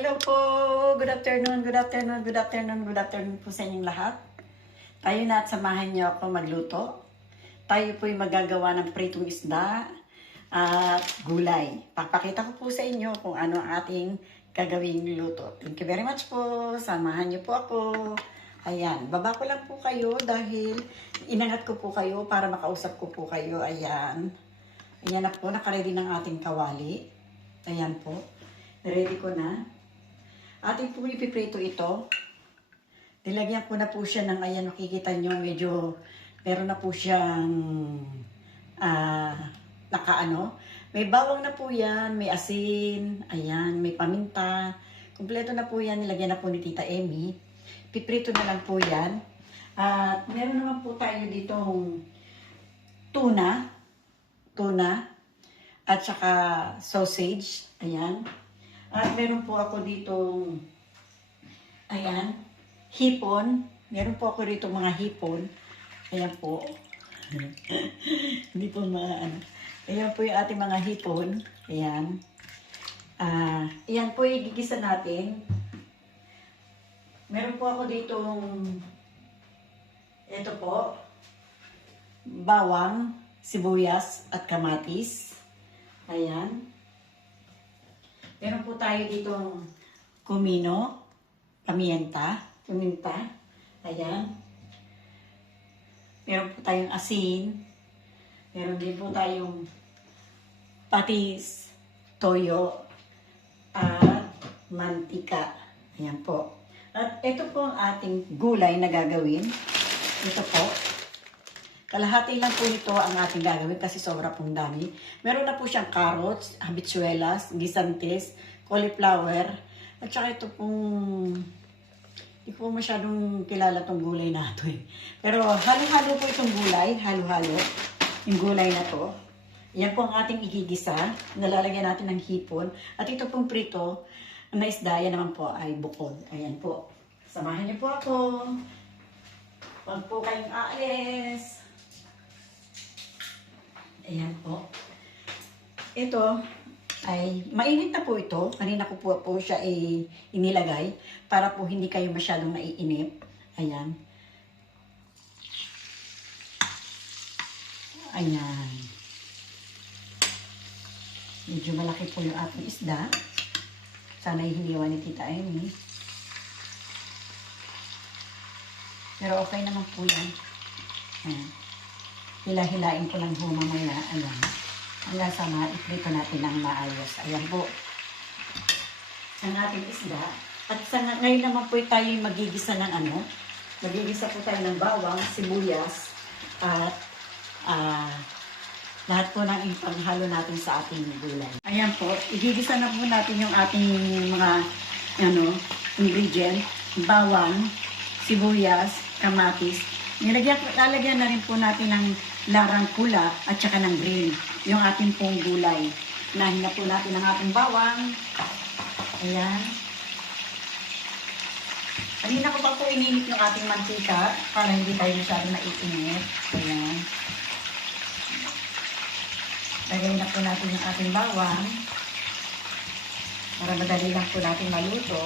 Hello po! Good afternoon, good afternoon, good afternoon, good afternoon po sa inyong lahat. Tayo na at samahan niyo ako magluto. Tayo po'y magagawa ng pritong isda at gulay. Papakita ko po sa inyo kung ano ang ating gagawing luto. Thank you very much po. Samahan niyo po ako. Ayan, baba ko lang po kayo dahil inangat ko po kayo para makausap ko po kayo. Ayan. Ayan na po, nakaredy ng ating kawali. Ayan po. Ready ko na. Ating po ipiprito ito. Nilagyan ko na po siya ng, ayan, makikita nyo, medyo, meron na po siyang, nakaano. May bawang na po yan, may asin, ayan, may paminta. Kumpleto na po yan, nilagyan na po ni Tita Emmy. Piprito na lang po yan. At meron naman po tayo ditong tuna, at saka sausage, ayan. At meron po ako ditong, ayan, hipon. Meron po ako dito mga hipon. Ayan po. Hindi po maano. Ayan po yung ating mga hipon. Ayan. Ayan po yung gigisa natin. Meron po ako ditong, ito po, bawang, sibuyas, at kamatis. Ayan. Meron po tayo ditong kumino, paminta. Ayan. Meron po tayong asin. Meron din po tayong patis, toyo, at mantika. Ayan po. At ito po ang ating gulay na gagawin. Ito po. Kalahati lang po ito ang ating gagawin kasi sobra pong dami. Meron na po siyang carrots, habichuelas, gisantes, cauliflower, at saka ito pong, hindi ko masyadong kilala itong gulay na ito eh. Pero halo-halo po itong gulay, halo-halo, yung gulay na to. Yan po ang ating igigisa, nalalagyan natin ng hipon. At ito pong prito, na isda, yan naman po ay bukod. Ayan po. Samahan niyo po ako. Huwag po kayong aalis. Ayan po. Ito ay mainit na po ito. Kanina ko po siya inilagay para po hindi kayo masyadong naiinip. Ayan. Ayan. Medyo malaki po yung ating isda. Sana hiniwa ni Tita Emmy. Pero okay naman po yan. Ayan. Hila-hilain ko lang ho mamaya. Ayan. Hanggang sa maiprito natin ng maayos. Ayan po. Ang ating isda. At ngayon naman po tayo magigisa ng ano. Magigisa po tayo ng bawang, sibuyas, at lahat po ng ipanghalo natin sa ating gulay. Ayan po. Igigisa na po natin yung ating mga ingredient. Bawang, sibuyas, kamatis. Lalagyan na rin po natin ng larang pula at saka ng green. Yung ating pong gulay. Nahin na po natin ang ating bawang. Ayan. Kanina ko pa po ininit yung ating mantika para hindi tayo masyadong naiinit. Ayan. Lagay na po natin yung ating bawang. Para madali lang po natin maluto.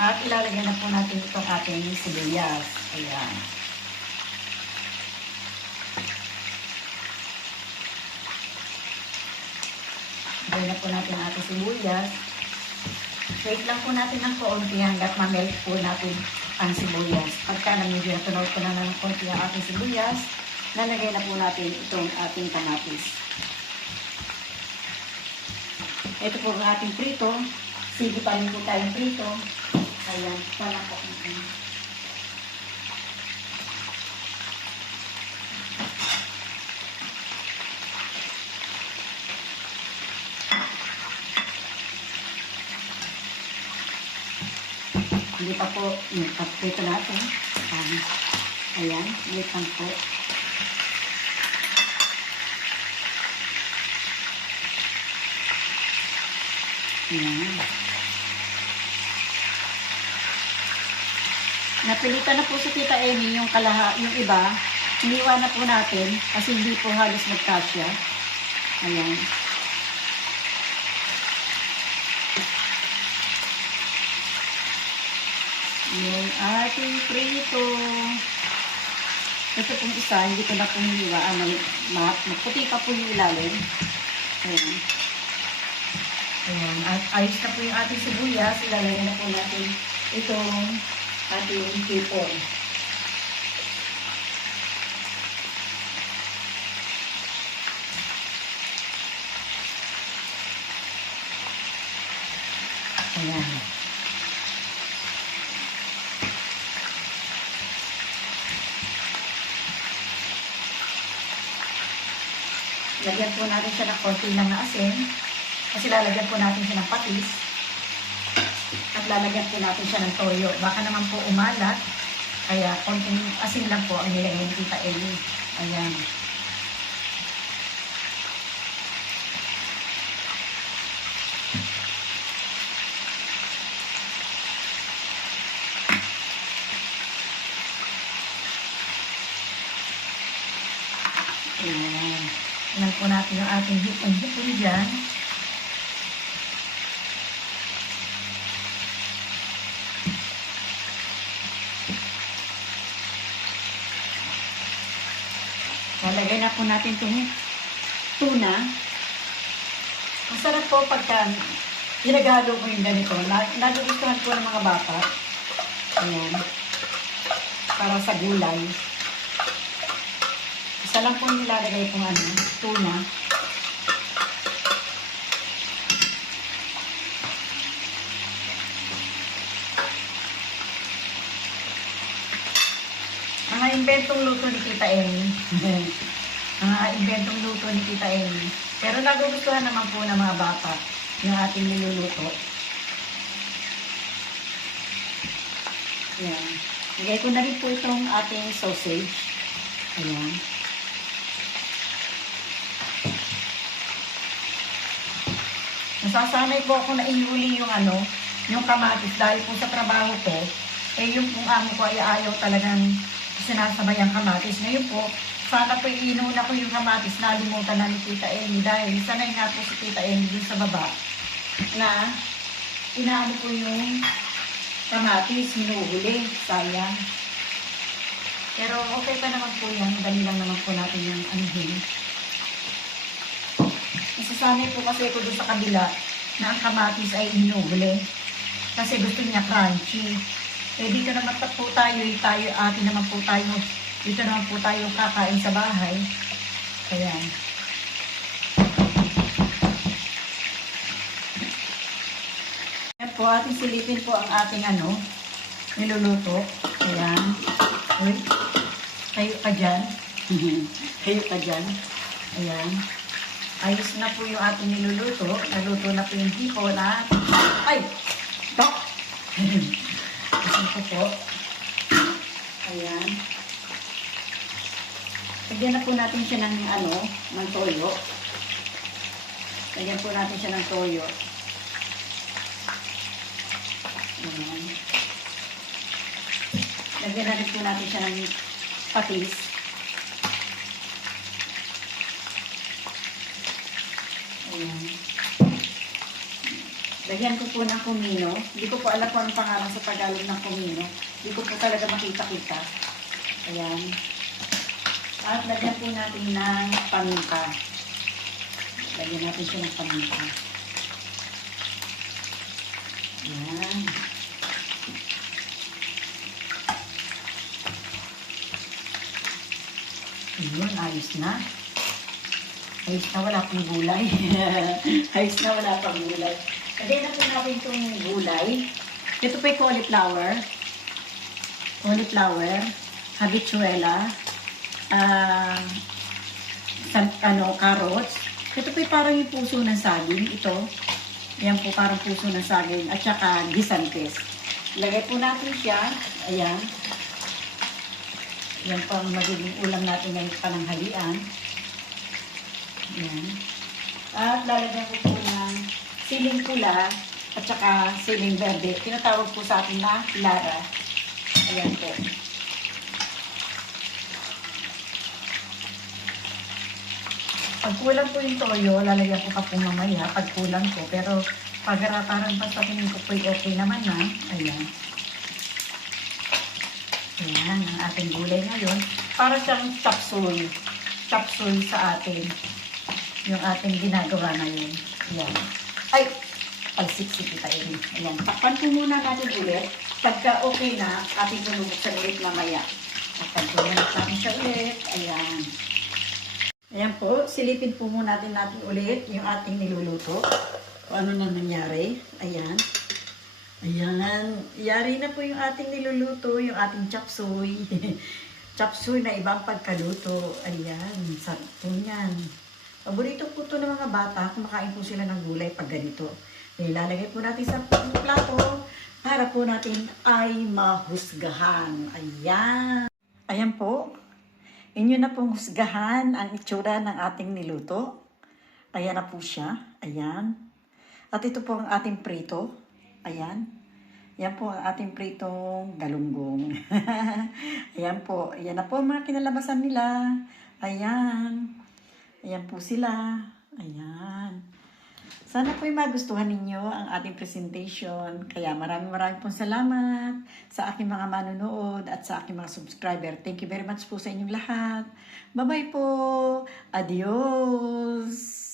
At ilalagyan na po natin itong ating sibuyas. Ayan. Lagay na po natin ang ating sibuyas. Wait lang po natin ng konti hanggat ma-melt po natin ang sibuyas. Pagka medyo natunaw po na ng konti ang ating sibuyas, nalagay na po natin itong ating kamatis. Ito po ang ating prito. Sige pa rin po tayong prito. Ayan, palakok natin. Hindi pa po, prito natin. Ayan, ulit lang po. Ayan. Napilitan na po si Tita Emmy yung iba. Iniwan na po natin kasi hindi po halos magkasya. Ayan. yung ating prito. Ito pong isa, hindi ko na pong hiwaan. Magputi pa po yung ilalim. Ayan. Ayan. At ayos na po yung ating sibuyas. Ilalagay na po natin itong ating hipon. Ayan. Lagyan po natin siya ng konti lang na asin. Kasi lalagyan po natin siya ng patis. At lalagyan po natin siya ng toyo. Baka naman po umalat. Kaya konting asin lang po ang nilagay ni Tita Eli. Ayan. Ayan. Tingnan po natin yung ating hipon-hipon dyan. Lalagay na po natin itong tuna. Ang sarap po pagka ginagalo ko yung ganito. Nagugustuhan po ng mga bata. Ayan. Para sa gulay. Isa lang po nilalagay itong tuna. Mga inventong luto ni Tita Amy. Mga inventong luto ni Tita Amy. Pero nagugustuhan naman po ng mga bata yung ating niluluto. Ayan. Lagay ko na rin po itong ating sausage. Ayan. Nasasanay po ako na ihuli yung kamatis dahil po sa trabaho ko, yung pong amo ko ay ayaw talagang sinasabay ang kamatis. Ngayon po, sana po inuna ko yung kamatis, nalimutan na ni Tita Amy dahil sanay nga po si Tita Amy dun sa baba na inaano po yung kamatis, hinuhuli, sayang. Pero okay pa naman po yan, dali lang naman po natin yung anuhin. Nasasanay po kasi ko doon sa kabila na ang kamatis ay hinuhuli kasi gusto niya crunchy. Eh dito naman po tayo, atin naman po tayo, dito naman po tayo kakain sa bahay. Kaya, yan po, ating silipin po ang ating niluluto. Ayan. Uy, kayo ka dyan. Kayo ka dyan. Ayan. Ayos na po yung ating niluluto. Naluto na po yung hipon na, ay! Tok! Ito po. Ayan. Lagyan na po natin siya ng toyo. Lagyan po natin siya ng toyo. Ayan. Lagyan na rin po natin siya ng patis. Ayan. Lagyan ko po ng kumino. Hindi ko po alam kung anong pangalan sa Tagalog ng kumino. Hindi ko po talaga makita-kita. Ayan. At lagyan po natin ng paminta. Lagyan natin siya ng paminta. Ayan. Ayan, ayos na. Ayos na, wala pang gulay. Ayos na, wala pang gulay. Lagyan na po natin itong gulay. Ito po yung cauliflower. Cauliflower, habichuela, carrots. Ito po yung parang yung puso ng saging. Ito. Ayan po, parang puso ng saging. At saka gisantes. Lagay po natin siya. Ayan. Yan po ang magiging ulam natin ngayong pananghalian. Ayan. At lalagyan ko po ng siling pula at saka siling verde. Tinatawag po sa atin na lara. Ayan po. Pag kulang po yung toyo, lalagyan ko pa po mamaya pag kulang po. Pero pag parang basta tingin ko po okay naman na. Ayan. Ayan, ang ating gulay ngayon. Para siyang chapsuy. Chapsuy sa atin. Yung ating ginagawa ngayon. Ayan. Ay, siksik tayo rin. Ayan, takpan po muna natin ulit. Pagka okay na, ating bubuksan ulit mamaya. Takpan po natin siya ulit. Ayan. Ayan po, silipin po muna natin ulit yung ating niluluto. Kung ano na nangyari. Ayan. Ayan. Yari na po yung ating niluluto, yung ating chapsuy. Chapsuy na ibang pagkaluto. Ayan. Sarap po yan. Paborito po ito ng mga bata. Kumakain po sila ng gulay pag ganito. Ilalagay po natin sa plato para po natin ay mahusgahan. Ayan. Ayan po. Inyo na pong husgahan ang itsura ng ating niluto. Ayan na po siya. Ayan. At ito po ang ating prito. Ayan. Yan po ang ating pritong galunggong. Ayan po. Ayan na po ang mga kinalabasan nila. Ayan. Ayan po sila. Ayan. Sana po magustuhan ninyo ang ating presentation. Kaya maraming pong salamat sa aking mga manunood at sa aking mga subscriber. Thank you very much po sa inyong lahat. Bye-bye po. Adios.